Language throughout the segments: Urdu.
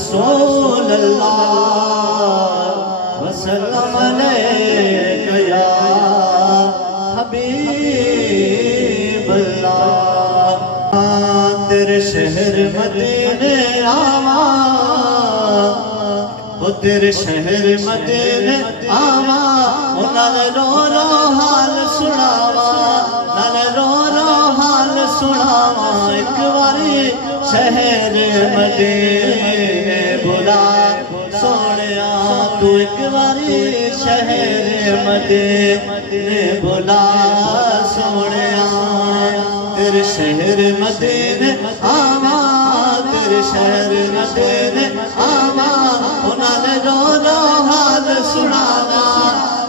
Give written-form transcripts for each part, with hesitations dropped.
رسول اللہ وسلم علیک یا حبیب اللہ تیرے شہر مدینے آوا وہ تیرے شہر مدینے آوا نال رو رو حال سناوا نال رو رو حال سناوا ایک باری شہر مدینے بلا سونیا تو ایک باری شہر مدینے بلا سونیا تیرے شہر مدینے آوا تیرے شہر مدینے آوا نال رو رو حال سناوا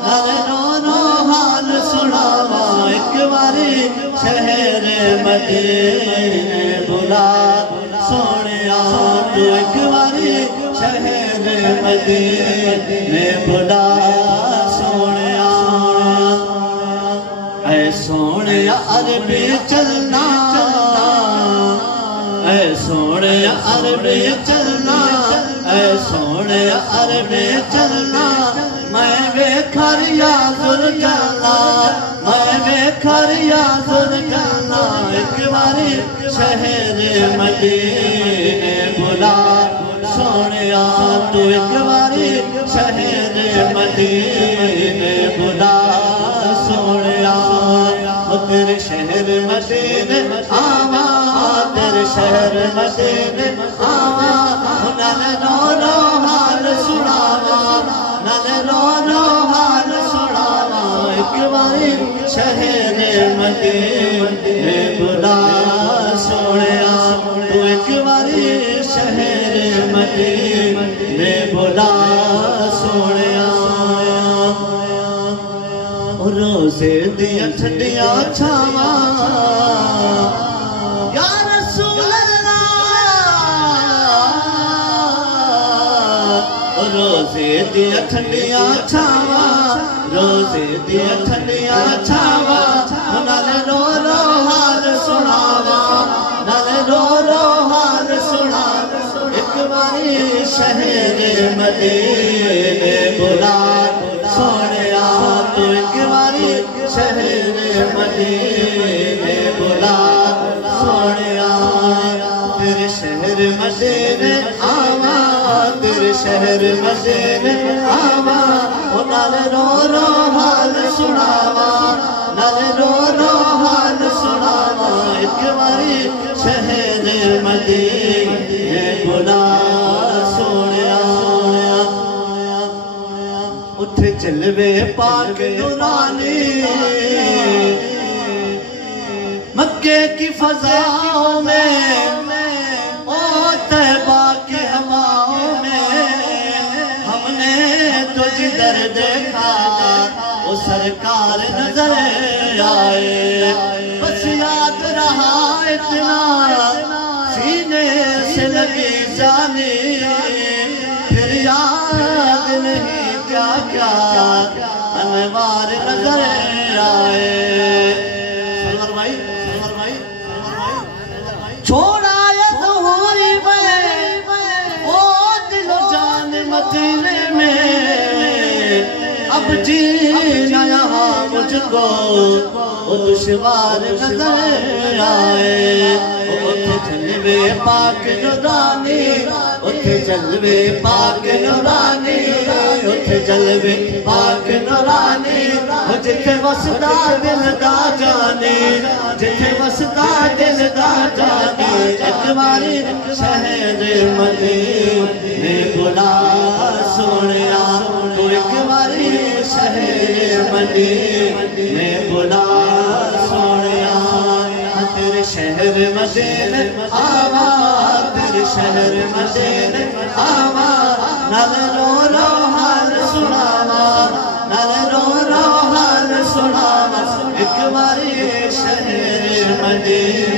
نال رو رو حال سناوا ایک باری شہر مدینے بلا سونیا تو ایک باری شہر مدینے بلا سونیا اے سونیا عربی چلنا اے سونیا عربی چلنا اے سونیا عربی چلنا میں ویکھریا ذل جلنا میں ویکھریا ذل جلنا ایک باری شہر مدینے بلا سونیا تو ایک باری شہر مدینے بلا سونیا تیرے شہر مدینے آوا تیرے شہر مدینے آوا نال رو رو حال سناوا نال رو رو حال سناوا ایک باری شہر مدینے بلا سونیا تو ایک باری شہر مدینے بلا سونیا روزے دیا ٹھنڈیاں چھاواں یا رسول اللہ روزے دیا ٹھنڈیاں چھاواں روزے دیا ٹھنڈیاں چھاواں نال رو رو حال سناوا نال رو رو حال سناوا ایک باری شہر مدینے بلا سونیا تو ایک باری شہر مدینے بلا سونیا تیرے شہر مدینے آوا تیرے شہر مدینے آوا نال رو رو حال سناوا نال رو رو حال سناوا ایک باری شہر مدینے بلا سونیا اٹھ جلوے پاک نورانی مکے کی فضاؤں میں او طیبہ کی ہواؤں میں ہم نے تو جدھر دیکھا وہ سرکار نظر آئے بس یاد رہا اتنا سینے سے لگی جانی پھر یاد نہیں کیا کیا انوار نظر آئے چھوڑا یہ ظہوری میں او دل و جان مدینے میں اب جینا یہاں مجھ کو وہ دشوار نظر آئے اٹھے جلوے پاک نورانی اٹھے جلوے پاک نورانی اٹھے جلوے پاک نورانی جتھے وسدا دل دا جانی جتھے وسدا دل دا جانی ایک باری شہر مدینے بلا سونیا تو ایک باری شہر مدینے بلا سونیا تیرے شہر مدینے آوا تیرے شہر مدینے آوا نال رو رو حال سناوا نال رو رو حال سناوا ایک باری شہر مدینے